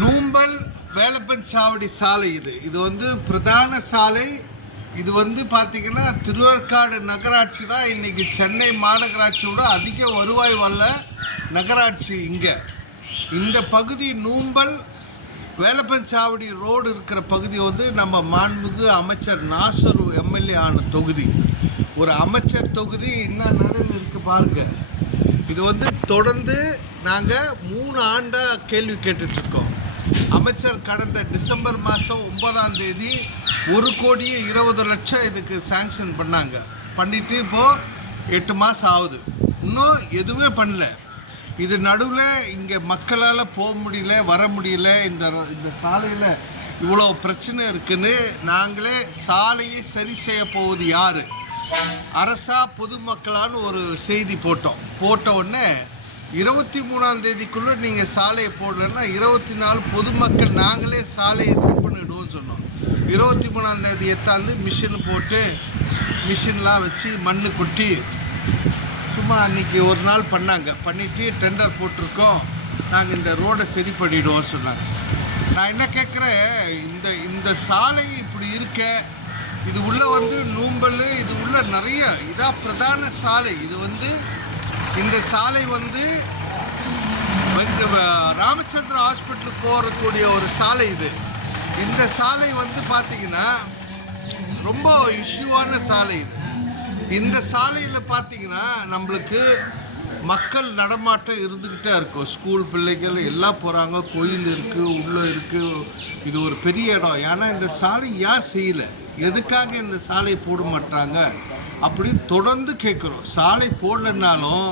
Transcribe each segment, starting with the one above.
நூம்பல் வேலப்பஞ்சாவடி சாலை இது. இது வந்து பிரதான சாலை. இது வந்து பார்த்தீங்கன்னா திருவேற்காடு நகராட்சி தான் இன்றைக்கி சென்னை மாநகராட்சியோட அதிக வருவாய் வல்ல நகராட்சி இங்கே. இந்த பகுதி நூம்பல் வேலப்பஞ்சாவடி ரோடு இருக்கிற பகுதி வந்து நம்ம மாண்புமிகு அமைச்சர் நாசர் எம்எல்ஏ ஆன தொகுதி. ஒரு அமைச்சர் தொகுதி இன்னும் நிறைய இருக்குது பாருங்கள் இது வந்து தொடர்ந்து நாங்கள் மூணு ஆண்டாக கேள்வி கேட்டுட்ருக்கோம். அமைச்சர் கடந்த டிசம்பர் மாதம் ஒன்பதாம் தேதி ஒரு கோடியே இருபது லட்சம் இதுக்கு சாங்ஷன் பண்ணாங்க. பண்ணிவிட்டு இப்போது எட்டு மாதம் ஆகுது. இன்னும் எதுவுமே பண்ணல. இது நடுவில் இங்கே மக்களால் போக முடியல வர முடியல. இந்த இந்த சாலையில் இவ்வளோ பிரச்சனை இருக்குன்னு நாங்களே சாலையை சரி செய்ய போவது யார்? அரசா பொதுமக்களான்னு ஒரு செய்தி போட்டோம். போட்ட உடனே இருபத்தி மூணாம் தேதிக்குள்ளே நீங்கள் சாலையை போடலன்னா இருபத்தி நாலு பொதுமக்கள் நாங்களே சாலையை செட் பண்ணிவிடுவோம்னு சொன்னோம். இருபத்தி மூணாம் தேதி எத்தாந்து மிஷின் போட்டு மிஷின்லாம் வச்சு மண் கொட்டி சும்மா அன்னைக்கு ஒரு நாள் பண்ணாங்க. பண்ணிவிட்டு டெண்டர் போட்டிருக்கோம். நாங்கள் இந்த ரோடை சரி பண்ணிவிடுவோம் சொன்னாங்க. நான் என்ன கேட்குறேன் இந்த இந்த சாலை இப்படி இருக்க இது உள்ள வந்து நூம்பல் இது உள்ள நிறைய இதான் பிரதான சாலை. இது வந்து இந்த சாலை வந்து வ- ராமச்சந்திர ஹாஸ்பிட்டலுக்கு போகக்கூடிய ஒரு சாலை இது. இந்த சாலை வந்து பார்த்தீங்கன்னா ரொம்ப இஷ்யூவான சாலை இது. இந்த சாலையில் பார்த்தீங்கன்னா நம்மளுக்கு மக்கள் நடமாட்டம் இருந்துக்கிட்டே இருக்கும். ஸ்கூல் பிள்ளைகள் எல்லாம் போகிறாங்க கோயில் இருக்குது உள்ளே இருக்குது இது ஒரு பெரிய இடம். ஏன்னா இந்த சாலை ஏன் செய்யலை? எதுக்காக இந்த சாலை போட மாட்டாங்க அப்படின்னு தொடர்ந்து கேட்குறோம். சாலை போடலைன்னாலும்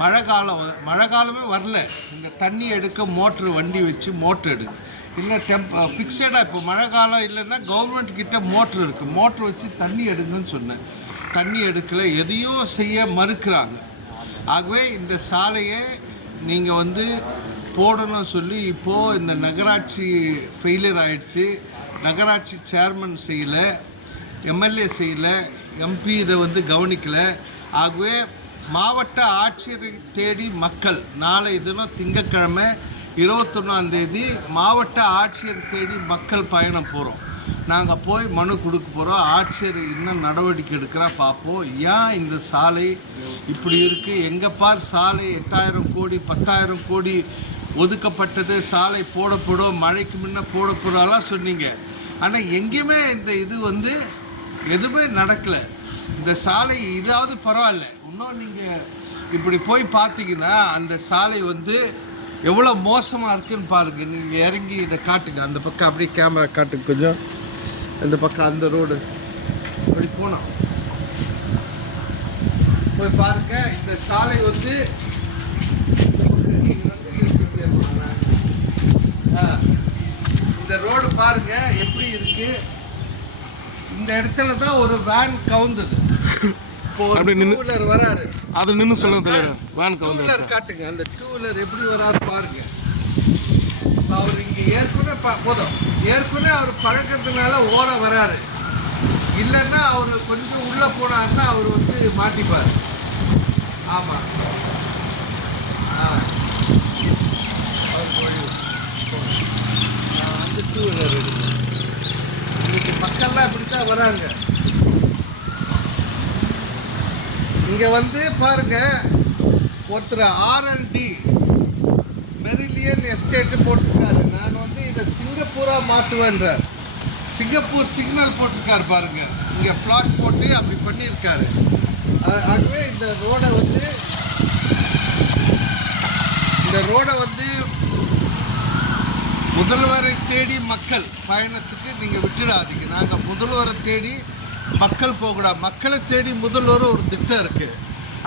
மழை காலம் மழை காலமே வரல. இந்த தண்ணி எடுக்க மோட்ரு வண்டி வச்சு மோட்ரு எடுக்கு. இல்லை டெம்ப் ஃபிக்ஸடாக இப்போ மழை காலம் இல்லைன்னா கவர்மெண்ட் கிட்ட மோட்ரு இருக்குது மோட்ரு வச்சு தண்ணி எடுங்கன்னு சொன்னேன். தண்ணி எடுக்கலை எதையும் செய்ய மறுக்கிறாங்க. ஆகவே இந்த சாலையை நீங்கள் வந்து போடணும்னு சொல்லி இப்போது இந்த நகராட்சி ஃபெயிலியர் ஆயிடுச்சு. நகராட்சி சேர்மன் செய்யலை எம்எல்ஏ செய்யலை எம்பி இதை வந்து கவனிக்கலை. ஆகவே மாவட்ட ஆட்சியரை தேடி மக்கள் நாளை தினம் திங்கக்கிழமை இருபத்தொன்னாந்தேதி மாவட்ட ஆட்சியர் தேடி மக்கள் பயணம் போகிறோம் நாங்கள் போய் மனு கொடுக்க போகிறோம் ஆட்சியர் என்ன நடவடிக்கை எடுக்கிறா பார்ப்போம். ஏன் இந்த சாலை இப்படி இருக்குது எங்கே பார் சாலை எட்டாயிரம் கோடி பத்தாயிரம் கோடி ஒதுக்கப்பட்டது சாலை போடப்படும் மழைக்கு முன்ன போடப்படாலாம் சொன்னீங்க. ஆனால் எங்கேயுமே இந்த இது வந்து எதுவுமே நடக்கலை. இந்த சாலை இதாவது பரவாயில்ல. இன்னும் நீங்கள் இப்படி போய் பார்த்தீங்கன்னா அந்த சாலை வந்து எவ்வளோ மோசமாக இருக்குன்னு பாருங்கள் நீங்கள் இறங்கி இதை காட்டுங்க. அந்த பக்கம் அப்படியே கேமரா காட்டுங்க கொஞ்சம். இந்த பக்கம் அந்த ரோடு. அப்படி போனோம் போய் பாருங்க இந்த சாலை வந்து ஆ, இந்த ரோடு பாருங்க எப்படி இருக்கு? இந்த இடத்துல தான் ஒரு வேன் கவுந்தது. அப்படி வீலர் வராரு. அது நின்று சொல்லுங்க தலைவர் வேன் டூ கவுந்து வீலர் காட்டுங்க அந்த டூ வீலர் எப்படி வராரு பாருங்க. அவர் இங்க ஏற்கனவே போதும். ஏற்கனவே அவர் பழக்கத்தினால ஓர வராரு. இல்லைன்னா அவர் கொஞ்சம் உள்ள போனாருன்னா அவர் வந்து மாட்டிப்பார். ஆமா. ஆ. அவர் போய் ஆ, அந்த டூ வீலர் இன்னைக்கு மக்கள்லாம் இப்படித்தான் வராங்க. இங்க வந்து பாருங்க ஒருத்தர் ஆர்என்டி மெரிலியன் எஸ்டேட் போட்டிருக்காரு. நான் வந்து இதை சிங்கப்பூரா மாற்றுவேன்றார் சிங்கப்பூர் சிக்னல் போட்டிருக்காரு பாருங்க. இங்க பிளாட் போட்டு அப்படி பண்ணியிருக்காரு. ஆகவே இந்த ரோடை வந்து இந்த ரோடை வந்து முதல்வரை தேடி மக்கள் பயணத்துக்கு நீங்கள் விட்டுடாதீங்க. நாங்கள் முதல்வரை தேடி மக்கள் போகக்கூடாது மக்களை தேடி முதல்வர் ஒரு திட்டம் இருக்குது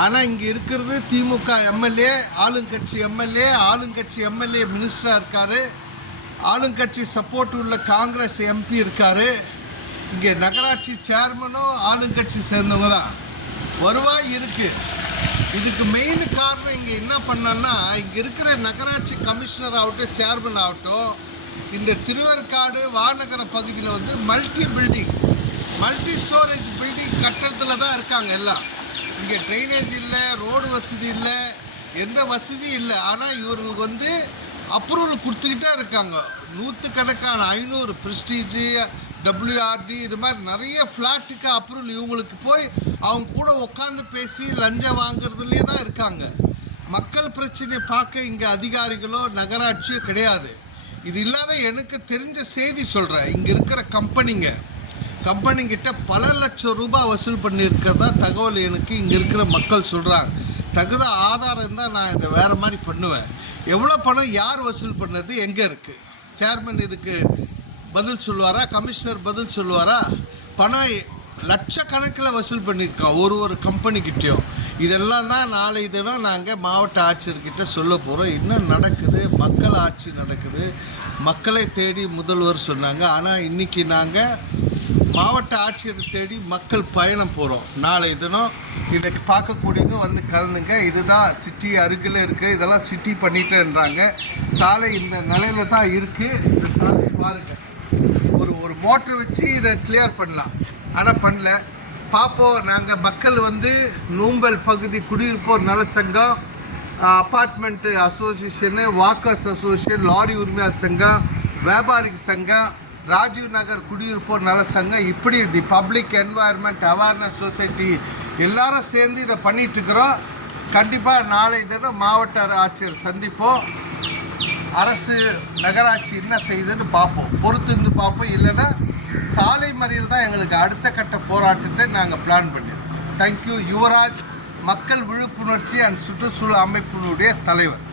ஆனால் இங்கே இருக்கிறது திமுக எம்எல்ஏ ஆளுங்கட்சி எம்எல்ஏ ஆளுங்கட்சி எம்எல்ஏ மினிஸ்டராக இருக்கார். ஆளுங்கட்சி சப்போர்ட் உள்ள காங்கிரஸ் எம்பி இருக்கார். இங்கே நகராட்சி சேர்மனும் ஆளுங்கட்சி சேர்ந்தவங்க தான். வருவாய் இருக்குது இதுக்கு மெயின் காரணம் இங்கே என்ன பண்ணோன்னா இங்கே இருக்கிற நகராட்சி கமிஷனர் ஆகட்டும் சேர்மன் ஆகட்டும் இந்த திருவேற்காடு வானகர பகுதியில் வந்து multi building multi storage building கட்டத்தில் தான் இருக்காங்க எல்லாம். இங்கே ட்ரைனேஜ் இல்லை ரோடு வசதி இல்லை எந்த வசதியும் இல்லை. ஆனால் இவர்களுக்கு வந்து அப்ரூவல் கொடுத்துக்கிட்டே இருக்காங்க. நூற்றுக்கணக்கான ஐநூறு ப்ரெஸ்டீஜு டபிள்யூஆர்டி இது மாதிரி நிறைய ஃப்ளாட்டுக்கு அப்ரூவல் இவங்களுக்கு போய் அவங்க கூட உட்காந்து பேசி லஞ்சம் வாங்குறதுலேயே தான் இருக்காங்க. மக்கள் பிரச்சனையை பார்க்க இங்கே அதிகாரிகளோ நகராட்சியோ கிடையாது. இது இல்லாத எனக்கு தெரிஞ்ச செய்தி சொல்கிறேன் இங்கே இருக்கிற கம்பெனிங்க கம்பெனிங்கிட்ட பல லட்சம் ரூபாய் வசூல் பண்ணியிருக்கிறதா தகவல் எனக்கு இங்கே இருக்கிற மக்கள் சொல்கிறாங்க தகுந்த ஆதாரம் தான் நான் இதை வேறு மாதிரி பண்ணுவேன். எவ்வளோ பணம் யார் வசூல் பண்ணது எங்கே இருக்குது சேர்மன் இதுக்கு பதில் சொல்லுவாரா? கமிஷனர் பதில் சொல்லுவாரா? பணம் லட்சக்கணக்கில் வசூல் பண்ணியிருக்கோம் ஒரு ஒரு கம்பெனிக்கிட்டேயும் இதெல்லாம் தான் நாளை தினம் நாங்கள் மாவட்ட ஆட்சியர்கிட்ட சொல்ல போகிறோம் என்ன நடக்குது? மக்கள் ஆட்சி நடக்குது. மக்களை தேடி முதல்வர் சொன்னாங்க. ஆனால் இன்றைக்கி நாங்கள் மாவட்ட ஆட்சியரை தேடி மக்கள் பயணம் போகிறோம் நாளை தினம் இதை பார்க்கக்கூடியவங்க வந்து கலந்துங்க. இதுதான் சிட்டி அருகில் இருக்குது இதெல்லாம் சிட்டி பண்ணிட்டேன்றாங்க. சாலை இந்த நிலையில தான் இருக்குது இந்த சாலை பாருங்கள் ஒரு மோட்ரு வச்சு இதை கிளியர் பண்ணலாம். ஆனால் பண்ணல. பார்ப்போம் நாங்கள் மக்கள் வந்து நூம்பல் பகுதி குடியிருப்போர் நல சங்கம் apartment association walkers association lorry உரிமையாளர் சங்கம் வியாபாரிக சங்கம் ராஜீவ் நகர் குடியிருப்போர் நல சங்கம் இப்படி the public environment awareness society எல்லாரும் சேர்ந்து இதை பண்ணிகிட்ருக்குறோம் கண்டிப்பாக நாளை தினம் மாவட்ட ஆட்சியர் சந்திப்போம். அரசு நகராட்சி என்ன செய்யுதுன்னு பார்ப்போம். பொறுத்து இருந்து பார்ப்போம். இல்லைன்னா சாலை மறியல் தான் எங்களுக்கு அடுத்த கட்ட போராட்டத்தை நாங்கள் பிளான் பண்ணியிருக்கோம் தேங்க்யூ யுவராஜ் மக்கள் விழிப்புணர்ச்சி அண்ட் சுற்றுச்சூழல் அமைப்பினுடைய தலைவர்.